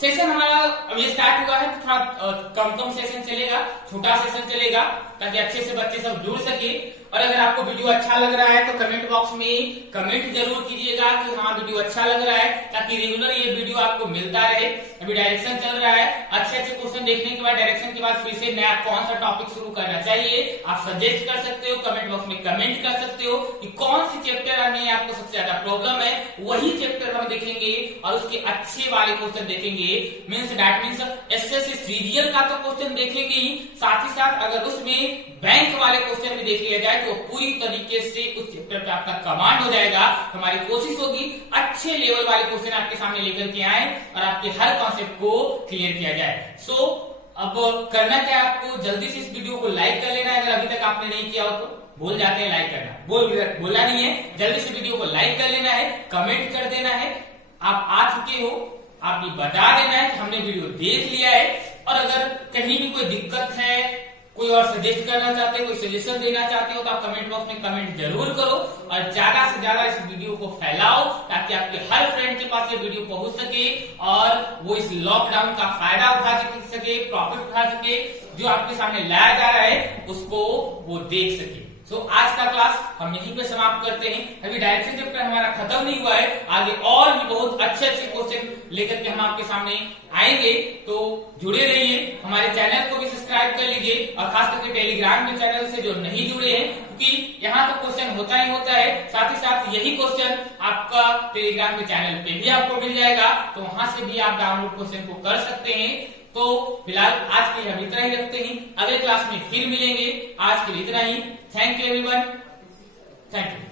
सेशन हमारा अभी स्टार्ट हुआ है, तो थोड़ा कम सेशन चलेगा, छोटा सेशन चलेगा, ताकि अच्छे से बच्चे सब जुड़ सके। और अगर आपको वीडियो अच्छा लग रहा है तो कमेंट बॉक्स में कमेंट जरूर कीजिएगा कि हाँ वीडियो अच्छा लग रहा है, ताकि रेगुलर ये वीडियो आपको मिलता रहे। अभी डायरेक्शन चल रहा है, अच्छे अच्छे क्वेश्चन देखने के बाद डायरेक्शन के बाद फिर से नया कौन सा टॉपिक शुरू करना चाहिए आप सजेस्ट कर सकते हो, कमेंट बॉक्स में कमेंट कर सकते हो कि कौन सी चैप्टर में आपको सबसे ज्यादा प्रॉब्लम है, वही चैप्टर हम देखेंगे और उसके अच्छे वाले क्वेश्चन देखेंगे। मीन्स एसएससी सीरियल का तो क्वेश्चन देखेंगे ही, साथ ही साथ अगर उसमें बैंक वाले क्वेश्चन भी देख लिया जाए तो पूरी तरीके से उस चैप्टर पे आपका कमांड हो जाएगा। हमारी कोशिश होगी अच्छे लेवल वाले क्वेश्चन आपके सामने लेकर के आए और आपके हर कॉन्सेप्ट को क्लियर किया जाए। सो अब करना क्या, आपको जल्दी से इस वीडियो को लाइक कर लेना है, अगर अभी तक आपने नहीं किया हो तो। भूल जाते हैं लाइक करना, बोला नहीं है, जल्दी से वीडियो को लाइक कर लेना है, कमेंट कर देना है आप आ चुके हो, आप ये बता देना है कि हमने वीडियो देख लिया है। और अगर कहीं भी कोई दिक्कत है, कोई और सजेस्ट करना चाहते हो, कोई सजेशन देना चाहते हो तो आप कमेंट बॉक्स में कमेंट जरूर करो और ज्यादा से ज्यादा इस वीडियो को फैलाओ, ताकि आपके हर फ्रेंड के पास ये वीडियो पहुंच सके और वो इस लॉकडाउन का फायदा उठा सके, प्रॉफिट उठा सके, जो आपके सामने लाया जा रहा है उसको वो देख सके। सो आज का क्लास हम यहीं पे समाप्त करते हैं। अभी डायरेक्शन चैप्टर हमारा खत्म नहीं हुआ है, आगे और भी बहुत अच्छे अच्छे क्वेश्चन लेकर के हम आपके सामने आएंगे, तो जुड़े रहिए। हमारे चैनल को भी सब्सक्राइब कर लीजिए और खास करके टेलीग्राम के चैनल से जो नहीं जुड़े हैं, क्योंकि यहाँ तो क्वेश्चन होता ही होता है, साथ ही साथ यही क्वेश्चन आपका टेलीग्राम के चैनल पे भी आपको मिल जाएगा, तो वहां से भी आप डाउनलोड क्वेश्चन को कर सकते हैं। तो फिलहाल आज के लिए हम इतना ही रखते हैं, अगले क्लास में फिर मिलेंगे। आज के लिए इतना ही। Thank you everyone, thank you.